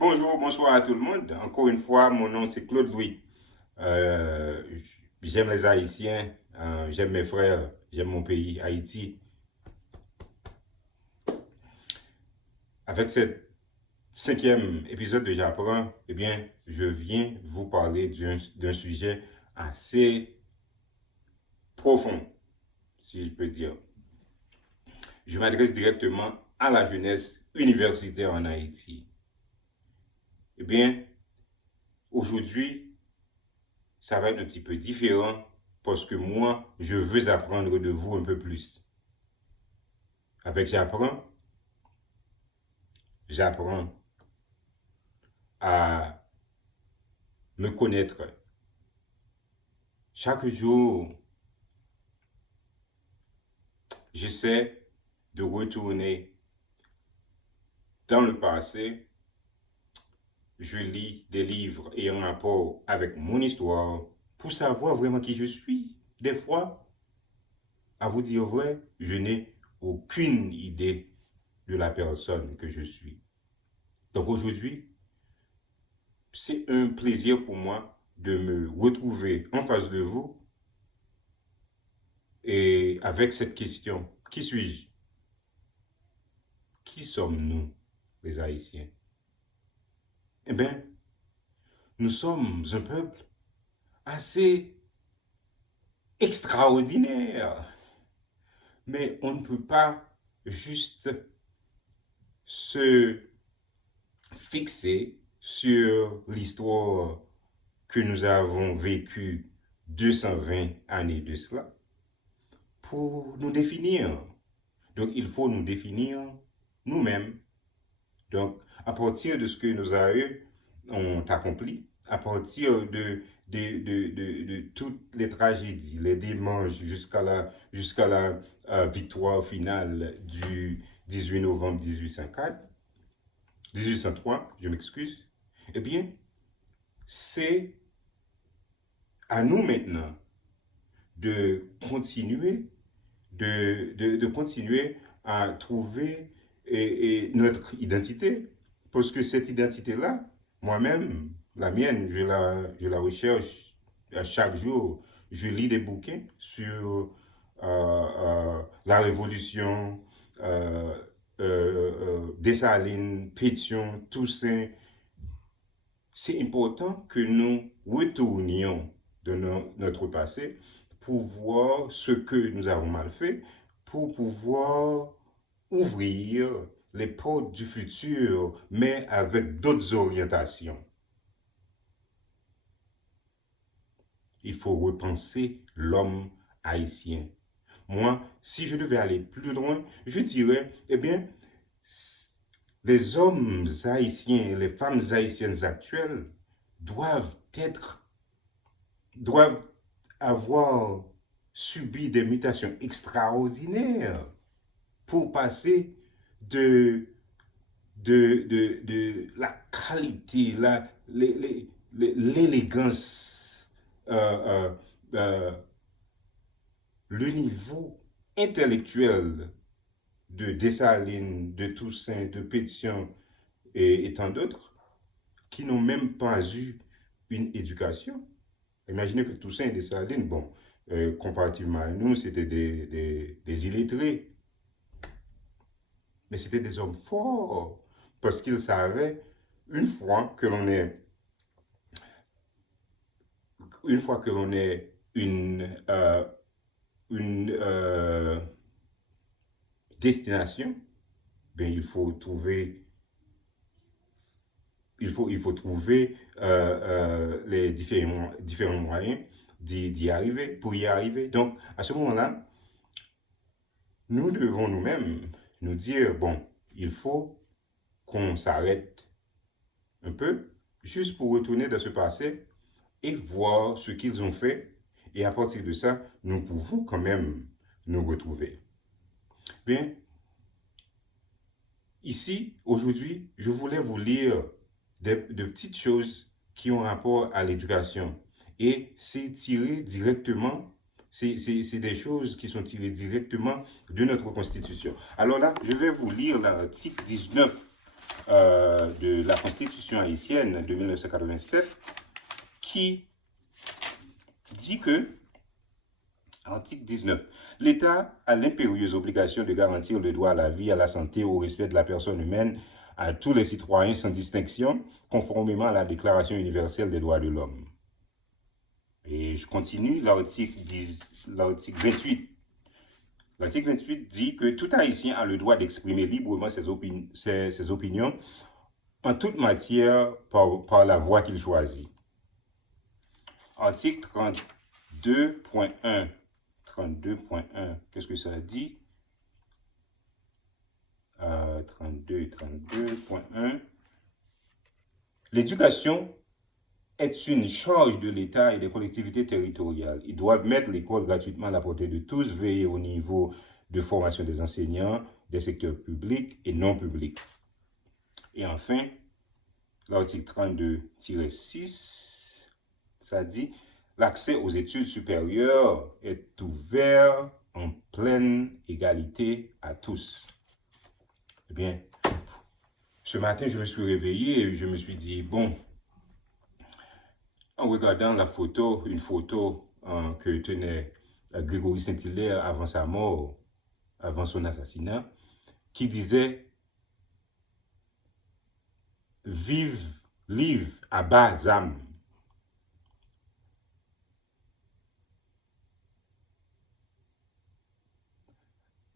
Bonjour, bonsoir à tout le monde. Encore une fois, mon nom c'est Claude Louis. Euh, J'aime les Haïtiens, j'aime mes frères, j'aime mon pays, Haïti. Avec cet cinquième épisode de J'apprends, eh bien, je viens vous parler d'un sujet assez profond, si je peux dire. Je m'adresse directement à la jeunesse universitaire en Haïti. Eh bien, aujourd'hui, ça va être un petit peu différent parce que moi, je veux apprendre de vous un peu plus. Avec j'apprends à me connaître. Chaque jour, j'essaie de retourner dans le passé. Je lis des livres ayant rapport avec mon histoire pour savoir vraiment qui je suis. Des fois, à vous dire vrai, je n'ai aucune idée de la personne que je suis. Donc aujourd'hui, c'est un plaisir pour moi de me retrouver en face de vous et avec cette question, qui suis-je? Qui sommes-nous, les Haïtiens? Eh bien, nous sommes un peuple assez extraordinaire, mais on ne peut pas juste se fixer sur l'histoire que nous avons vécue 220 années de cela pour nous définir. Donc, il faut nous définir nous-mêmes. Donc, à partir de ce que nos aïeux ont accompli, à partir de toutes les tragédies, les démanges jusqu'à la victoire finale du 18 novembre 1804, 1803, je m'excuse, eh bien, c'est à nous maintenant de continuer, de continuer à trouver notre identité. Parce que cette identité-là, moi-même, la mienne, je la recherche à chaque jour. Je lis des bouquins sur la Révolution, Dessalines, Pétion, Toussaint. C'est important que nous retournions de notre passé pour voir ce que nous avons mal fait, pour pouvoir ouvrir les portes du futur, mais avec d'autres orientations. Il faut repenser l'homme haïtien. Moi, si je devais aller plus loin, je dirais, eh bien, les hommes haïtiens, les femmes haïtiennes actuelles doivent être, doivent avoir subi des mutations extraordinaires pour passer de la qualité, l'élégance, euh, le niveau intellectuel de Dessalines, de Toussaint, de Pétion et tant d'autres qui n'ont même pas eu une éducation. Imaginez que Toussaint et Dessalines, bon, comparativement à nous, c'était des illettrés, mais c'était des hommes forts parce qu'ils savaient une fois que l'on est une fois que l'on est une destination, ben il faut trouver les différents moyens d'y arriver, pour y arriver. Donc, à ce moment-là, nous devons nous-mêmes nous dire, bon, il faut qu'on s'arrête un peu, juste pour retourner dans ce passé et voir ce qu'ils ont fait. Et à partir de ça, nous pouvons quand même nous retrouver. Bien, ici, aujourd'hui, je voulais vous lire de petites choses qui ont rapport à l'éducation. Et c'est tiré directement, c'est des choses qui sont tirées directement de notre Constitution. Alors là, je vais vous lire l'article 19 de la Constitution haïtienne de 1987 qui dit que, article 19, l'État a l'impérieuse obligation de garantir le droit à la vie, à la santé, au respect de la personne humaine, à tous les citoyens sans distinction, conformément à la Déclaration universelle des droits de l'homme. Et je continue, l'article 28. L'article 28 dit que tout Haïtien a le droit d'exprimer librement ses opinions en toute matière par la voie qu'il choisit. Article 32.1. 32.1, qu'est-ce que ça dit? 32.1. L'éducation est une charge de l'État et des collectivités territoriales. Ils doivent mettre l'école gratuitement à la portée de tous, veiller au niveau de formation des enseignants, des secteurs publics et non publics. Et enfin, l'article 32-6, ça dit l'accès aux études supérieures est ouvert en pleine égalité à tous. Eh bien, ce matin, je me suis réveillé et je me suis dit, bon, en regardant la photo, une photo que tenait Grégory Saint-Hilaire avant sa mort, avant son assassinat, qui disait « Vive, live à bas âme ».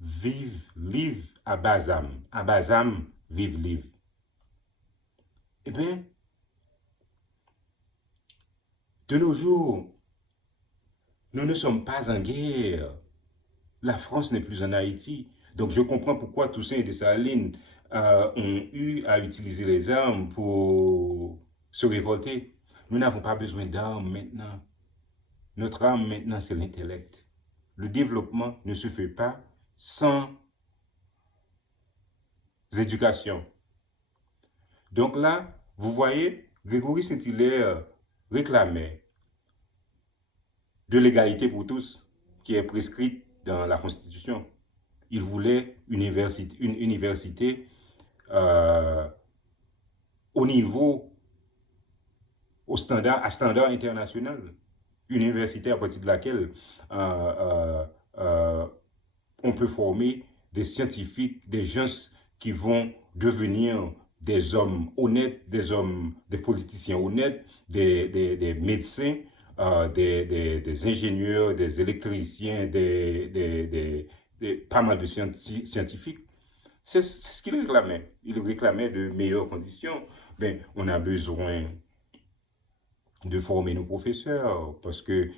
Vive, live à bas âme, vive, live. Eh bien, de nos jours, nous ne sommes pas en guerre. La France n'est plus en Haïti. Donc je comprends pourquoi Toussaint et Dessalines ont eu à utiliser les armes pour se révolter. Nous n'avons pas besoin d'armes maintenant. Notre arme maintenant, c'est l'intellect. Le développement ne se fait pas sans éducation. Donc là, vous voyez, Grégory Saint-Hilaire réclamait de l'égalité pour tous, qui est prescrite dans la Constitution. Il voulait une université au niveau, à standard international. Une université à partir de laquelle on peut former des scientifiques, des gens qui vont devenir des hommes honnêtes, des politiciens honnêtes, des médecins, des ingénieurs, des électriciens, pas mal de scientifiques. C'est ce qu'il réclamait. Il réclamait de meilleures conditions. Ben, on a besoin de former nos professeurs parce que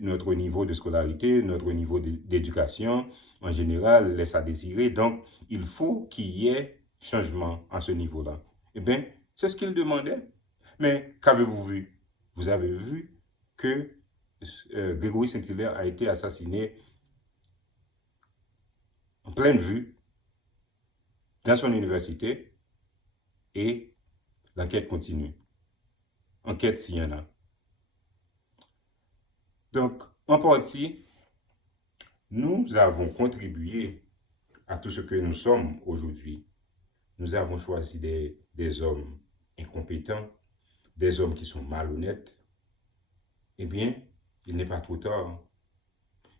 notre niveau de scolarité, notre niveau d'éducation en général laisse à désirer. Donc, il faut qu'il y ait changement à ce niveau-là. Eh bien, c'est ce qu'il demandait. Mais qu'avez-vous vu? Vous avez vu que Grégory Saint-Hilaire a été assassiné en pleine vue dans son université et l'enquête continue. Enquête s'il y en a. Donc, en partie, nous avons contribué à tout ce que nous sommes aujourd'hui. Nous avons choisi des hommes incompétents, des hommes qui sont malhonnêtes. Eh bien, il n'est pas trop tard.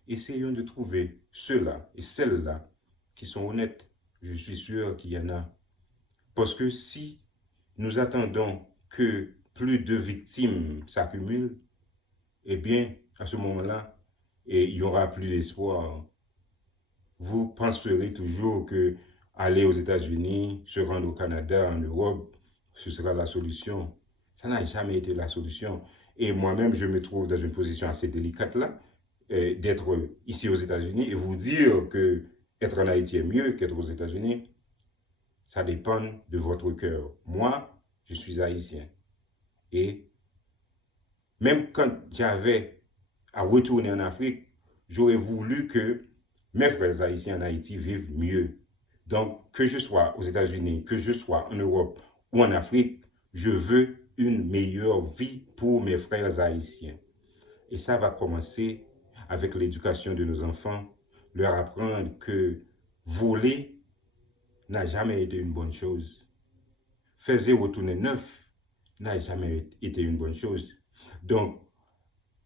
Essayons de trouver ceux-là et celles-là qui sont honnêtes. Je suis sûr qu'il y en a. Parce que si nous attendons que plus de victimes s'accumulent, eh bien, à ce moment-là, il n'y aura plus d'espoir. Vous penserez toujours que aller aux États-Unis, se rendre au Canada, en Europe, ce sera la solution. Ça n'a jamais été la solution. Et moi-même, je me trouve dans une position assez délicate là, d'être ici aux États-Unis et vous dire que être en Haïti est mieux qu'être aux États-Unis, ça dépend de votre cœur. Moi, je suis haïtien. Et même quand j'avais à retourner en Afrique, j'aurais voulu que mes frères haïtiens en Haïti vivent mieux. Donc, que je sois aux États-Unis, que je sois en Europe ou en Afrique, je veux une meilleure vie pour mes frères haïtiens. Et ça va commencer avec l'éducation de nos enfants, leur apprendre que voler n'a jamais été une bonne chose. faire 0 tourner 9 n'a jamais été une bonne chose. Donc,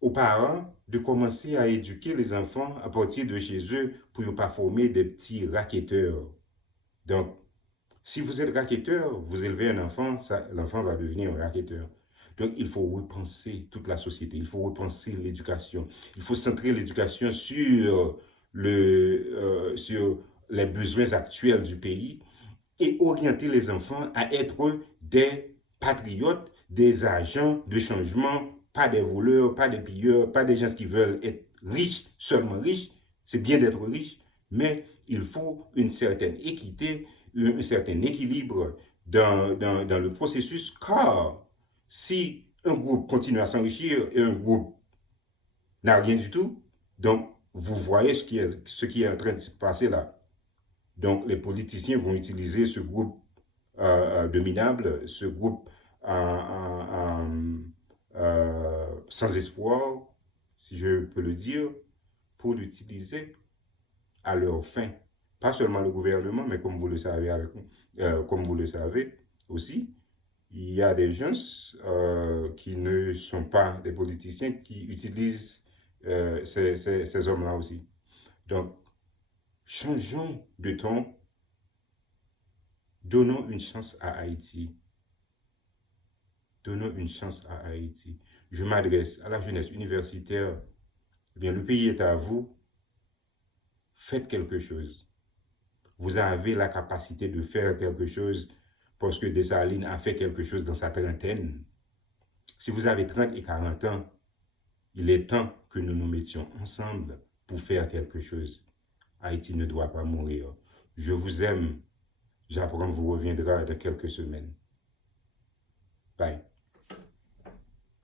aux parents de commencer à éduquer les enfants à partir de chez eux pour ne pas former des petits racketteurs. Donc, si vous êtes racketteur, vous élevez un enfant, l'enfant va devenir un racketteur. Donc, il faut repenser toute la société, il faut repenser l'éducation. Il faut centrer l'éducation sur les besoins actuels du pays et orienter les enfants à être des patriotes, des agents de changement, pas des voleurs, pas des pilleurs, pas des gens qui veulent être riches, seulement riches. C'est bien d'être riche, mais il faut une certaine équité, un certain équilibre dans le processus, car si un groupe continue à s'enrichir et un groupe n'a rien du tout, donc vous voyez ce qui est en train de se passer là. Donc les politiciens vont utiliser ce groupe de minables, ce groupe sans espoir, si je peux le dire, pour l'utiliser à leur fin. Pas seulement le gouvernement, mais comme vous le savez, comme vous le savez aussi, il y a des gens qui ne sont pas des politiciens qui utilisent ces hommes-là aussi. Donc, changeons de ton, donnons une chance à Haïti. Donnons une chance à Haïti. Je m'adresse à la jeunesse universitaire. Eh bien, le pays est à vous. Faites quelque chose. Vous avez la capacité de faire quelque chose parce que Dessalines a fait quelque chose dans sa trentaine. Si vous avez 30 et 40 ans, il est temps que nous nous mettions ensemble pour faire quelque chose. Haïti ne doit pas mourir. Je vous aime. J'apprends vous reviendra dans quelques semaines. Bye.